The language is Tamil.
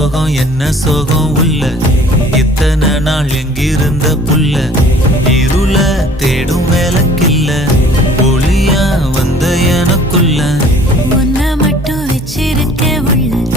சோகம் என்ன சோகம் உள்ள இத்தனை நாள் எங்கிருந்த புல்ல இருள தேடும் வேலைக்கில்ல ஒளியா வந்த எனக்குள்ள உன்னை மட்டும் வச்சிருக்க உள்ள